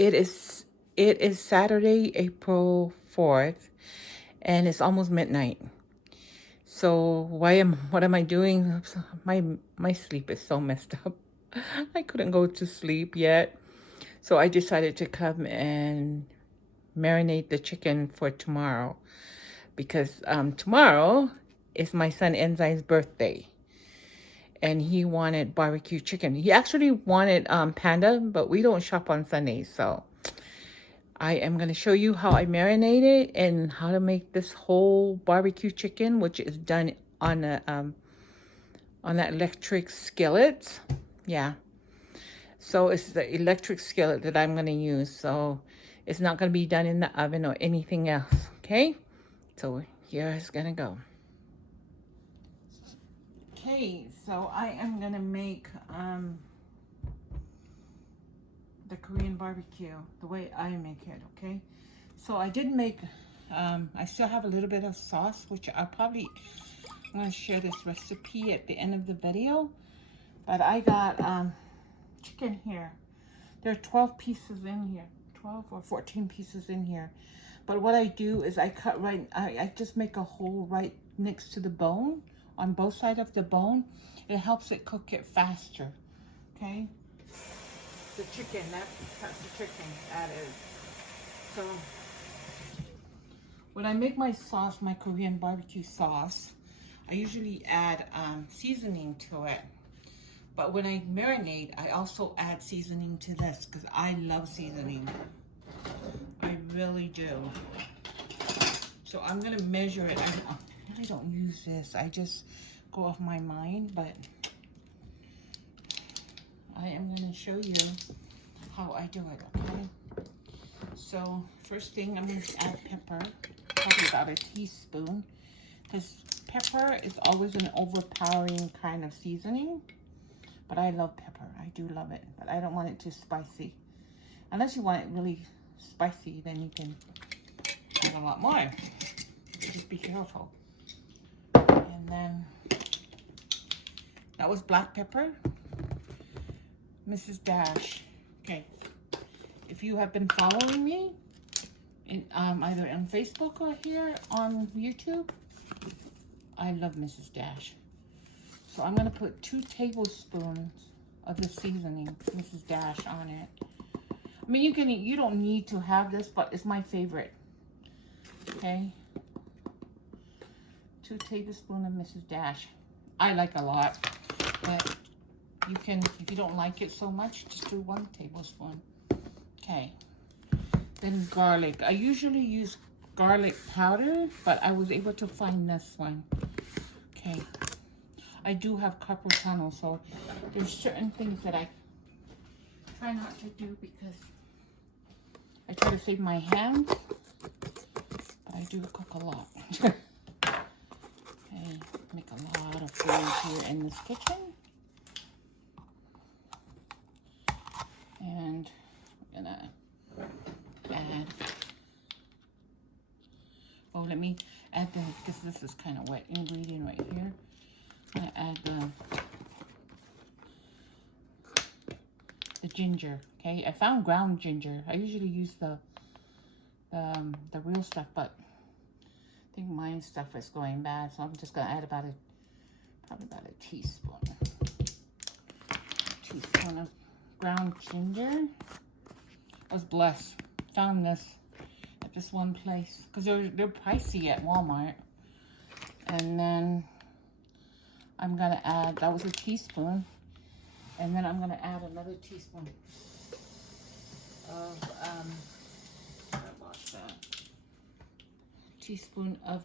It is Saturday, April 4th, and it's almost midnight. So what am I doing? My sleep is so messed up. I couldn't go to sleep yet. So I decided to come and marinate the chicken for tomorrow because tomorrow is my son Enzine's birthday. And he wanted barbecue chicken. He actually wanted panda, but we don't shop on Sundays, so I am going to show you how I marinate it and how to make this whole barbecue chicken, which is done on that electric skillet. Yeah. So it's the electric skillet that I'm going to use. So it's not going to be done in the oven or anything else. Okay. So here it's going to go. Okay. So I am going to make the Korean barbecue the way I make it. Okay. So I did make, I still have a little bit of sauce, which I'm going to share this recipe at the end of the video. But I got chicken here. There are 12 pieces in here, 12 or 14 pieces in here. But what I do is I just make a hole right next to the bone, on both sides of the bone. It helps it cook it faster. Okay. The chicken, that's the chicken, that is. So when I make my sauce, my Korean barbecue sauce, I usually add seasoning to it. But when I marinate, I also add seasoning to this because I love seasoning. I really do. So I'm going to measure it. I really don't use this. I just go off my mind, but I am going to show you how I do it, okay? So first thing, I'm going to add pepper, probably about a teaspoon, because pepper is always an overpowering kind of seasoning. But I love pepper. I do love it. But I don't want it too spicy. Unless you want it really spicy, then you can add a lot more. Just be careful. And then that was black pepper. Mrs. Dash. Okay. If you have been following me, in, either on Facebook or here on YouTube, I love Mrs. Dash. So I'm going to put 2 tablespoons of the seasoning, Mrs. Dash, on it. I mean, you don't need to have this, but it's my favorite. Okay. 2 tablespoons of Mrs. Dash. I like a lot, but you can, if you don't like it so much, just do 1 tablespoon. Okay. Then garlic. I usually use garlic powder, but I was able to find this one. Okay. I do have carpal tunnel, so there's certain things that I try not to do because I try to save my hands, but I do cook a lot. Okay, make a lot of food here in this kitchen. And I'm gonna add, oh, let me add the, because this is kind of wet ingredient right here. I'm gonna add the ginger. Okay, I found ground ginger. I usually use the real stuff, but I think my stuff is going bad, so I'm just gonna add probably about a teaspoon. Teaspoon of ground ginger. I was blessed. Found this at this one place because they're pricey at Walmart. And then I'm gonna add, that was a teaspoon, and then I'm gonna add another teaspoon of I lost that. Teaspoon of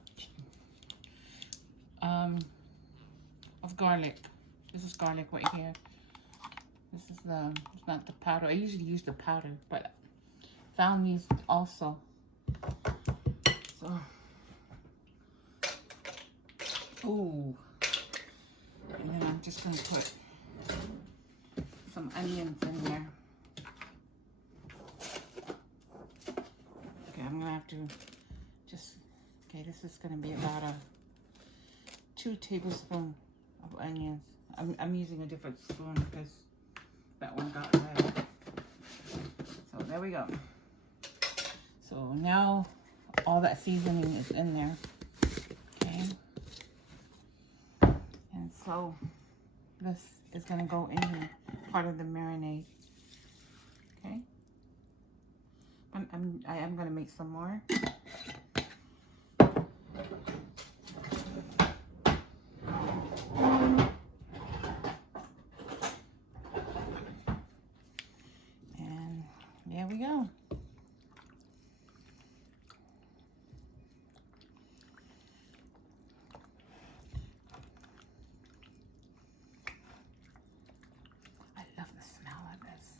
garlic. This is garlic right here. This is it's not the powder. I usually use the powder, but found these also. So, ooh. And then I'm just going to put some onions in there. Okay, I'm going to have to just, okay, this is going to be about a 2 tablespoons of onions. I'm using a different spoon because that one got red. So there we go. So now all that seasoning is in there. Okay. And so this is going to go in part of the marinade. Okay. I am going to make some more. And there we go. I love the smell of this.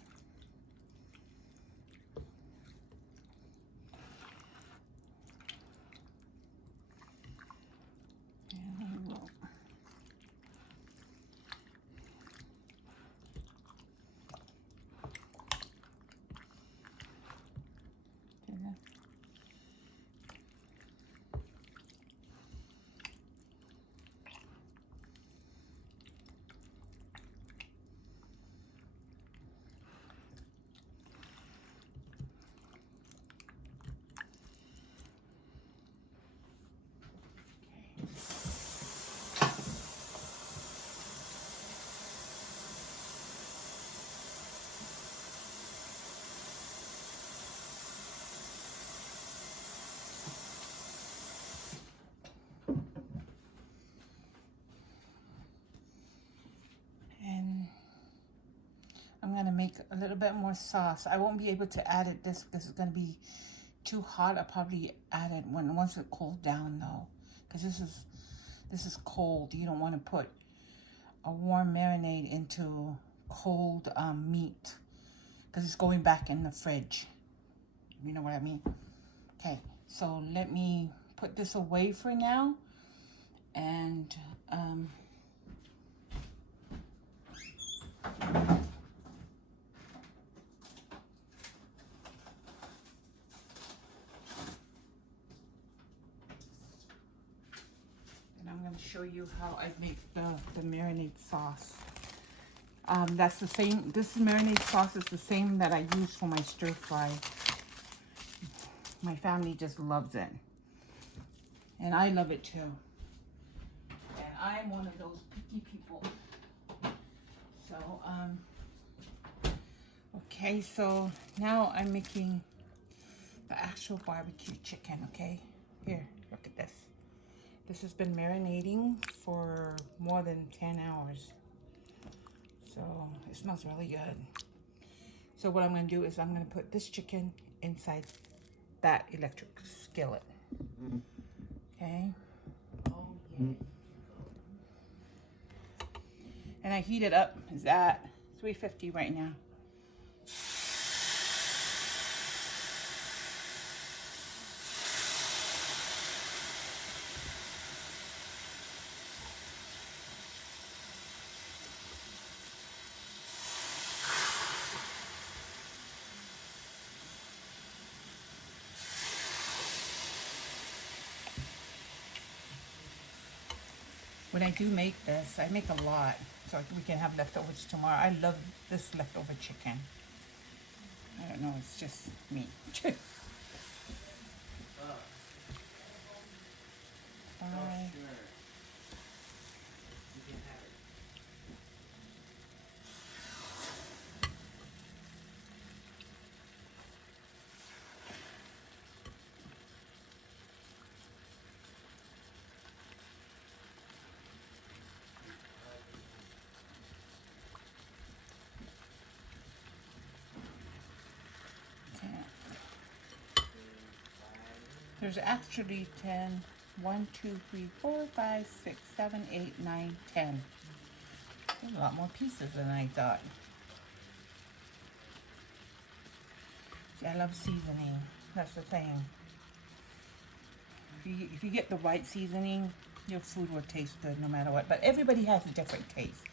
I'm going to make a little bit more sauce. I won't be able to add it this because it's going to be too hot. I'll probably add it once it cools down though, because this is cold. You don't want to put a warm marinade into cold meat because it's going back in the fridge. You know what I mean? Okay, so let me put this away for now, and I'm going to show you how I make the marinade sauce. That's the same, this marinade sauce is the same that I use for my stir fry. My family just loves it. And I love it too. And I'm one of those picky people. So, okay, so now I'm making the actual barbecue chicken, okay? Here, look at this. This has been marinating for more than 10 hours. So it smells really good. So what I'm going to do is I'm going to put this chicken inside that electric skillet. Okay. Oh yeah. And I heat it up. It's at 350 right now. When I do make this, I make a lot so we can have leftovers tomorrow. I love this leftover chicken. I don't know, it's just me. Bye. There's actually 10. 1, 2, 3, 4, 5, 6, 7, 8, 9, 10. There's a lot more pieces than I thought. See, I love seasoning. That's the thing. If you get the right seasoning, your food will taste good no matter what. But everybody has a different taste.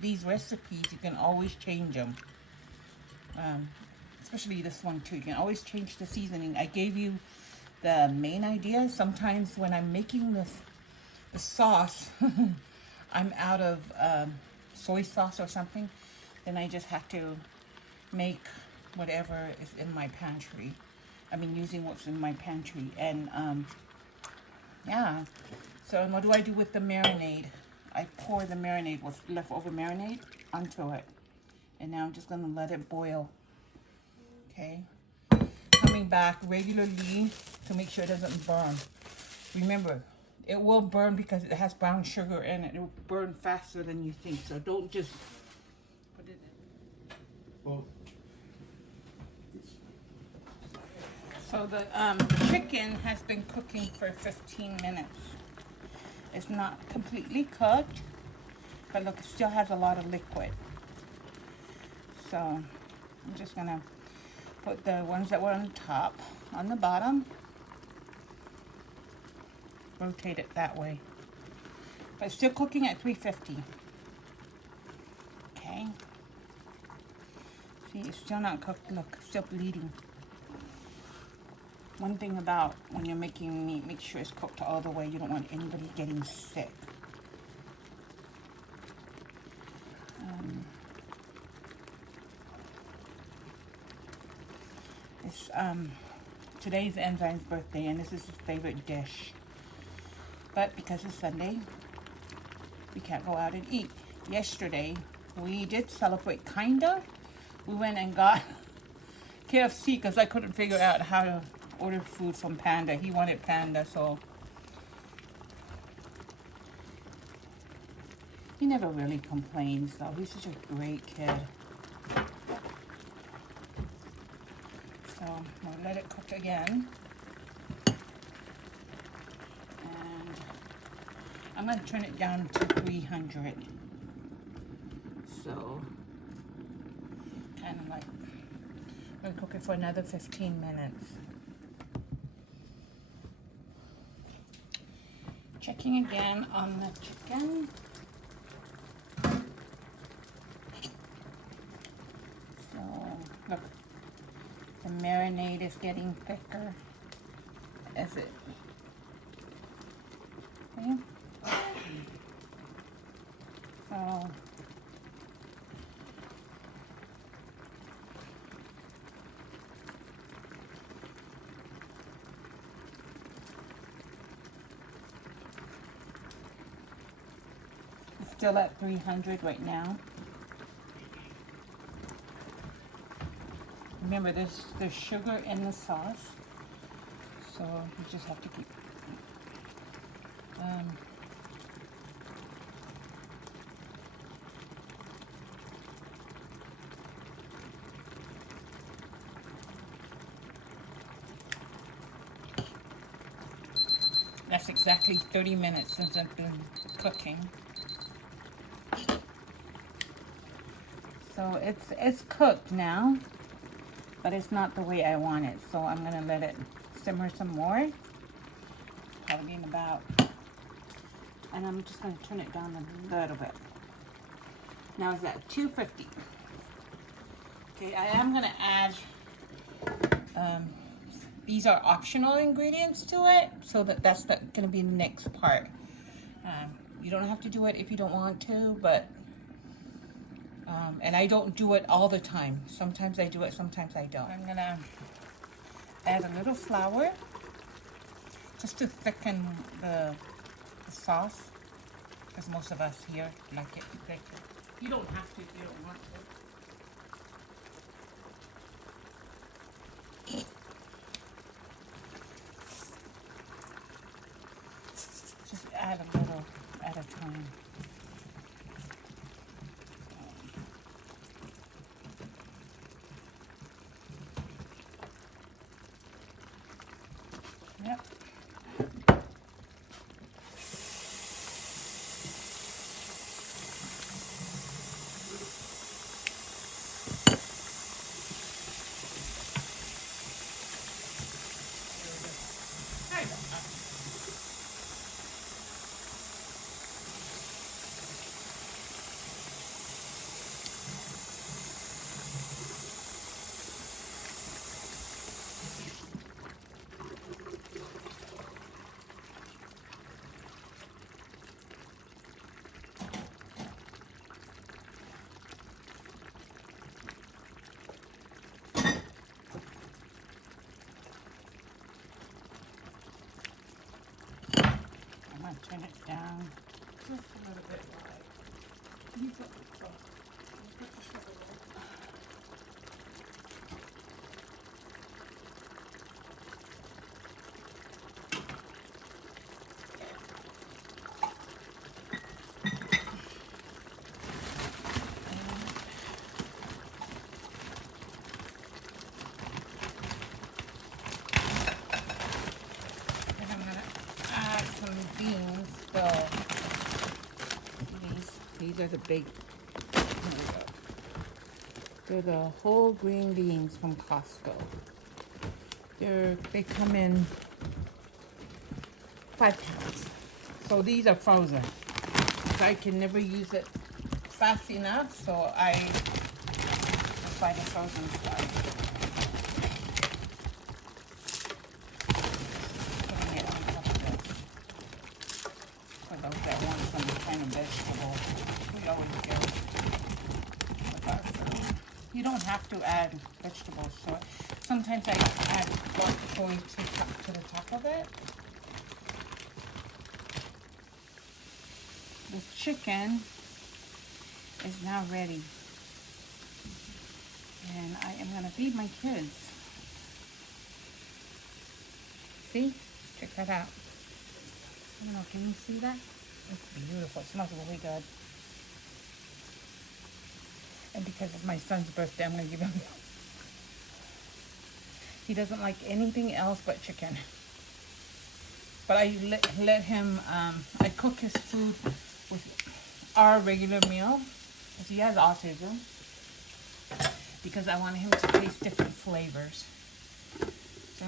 These recipes, you can always change them. Especially this one too. You can always change the seasoning. I gave you the main idea. Sometimes when I'm making the sauce, I'm out of soy sauce or something, then I just have to make whatever is in my pantry. I mean, using what's in my pantry. And yeah, so what do I do with the marinade? I pour the marinade, what's leftover marinade, onto it. And now I'm just gonna let it boil. Okay, coming back regularly to make sure it doesn't burn. Remember, it will burn because it has brown sugar in it. It will burn faster than you think. So don't just put it in. Well, so the chicken has been cooking for 15 minutes. It's not completely cooked, but look, it still has a lot of liquid. So I'm just gonna put the ones that were on top on the bottom. Rotate it that way. But it's still cooking at 350. Okay. See, it's still not cooked. Look, it's still bleeding. One thing about when you're making meat, make sure it's cooked all the way. You don't want anybody getting sick. It's today's Enzyme's birthday, and this is his favorite dish. But because it's Sunday, we can't go out and eat. Yesterday, we did celebrate, kinda. We went and got KFC because I couldn't figure out how to order food from Panda. He wanted Panda, so he never really complains, though. He's such a great kid. So we'll let it cook again. And I'm going to turn it down to 300. So kind of like, I'm going to cook it for another 15 minutes. Checking again on the chicken. So look, the marinade is getting thicker as it. Okay. So it's still at 300 right now. Remember, there's sugar in the sauce, so you just have to keep. That's exactly 30 minutes since I've been cooking. So it's cooked now, but it's not the way I want it. So I'm gonna let it simmer some more, probably in about, and I'm just gonna turn it down a little bit. Now it's at 250. Okay, I am gonna add, these are optional ingredients to it, so that's gonna be the next part. You don't have to do it if you don't want to, but and I don't do it all the time. Sometimes I do it, sometimes I don't. I'm gonna add a little flour just to thicken the sauce, because most of us here like it thick. You don't have to if you don't want to. Just add a little at a time. Yep. turn it down just a little bit wide. You put, oh, you put the sugar in. And I'm gonna add some beans. These are the big. Here we go. They're the whole green beans from Costco. They come in 5 pounds. So these are frozen. So I can never use it fast enough, so I buy the frozen stuff. Putting it on top of this. For those that want some kind of vegetable, we always do. You don't have to add vegetables, so sometimes I add bok choy to the top of it. The chicken is now ready. And I am going to feed my kids. See? Check that out. I don't know, can you see that? It's beautiful. It smells really good. And because it's my son's birthday, I'm going to give him... He doesn't like anything else but chicken. But I let him... I cook his food with our regular meal. Because he has autism. Because I want him to taste different flavors. So...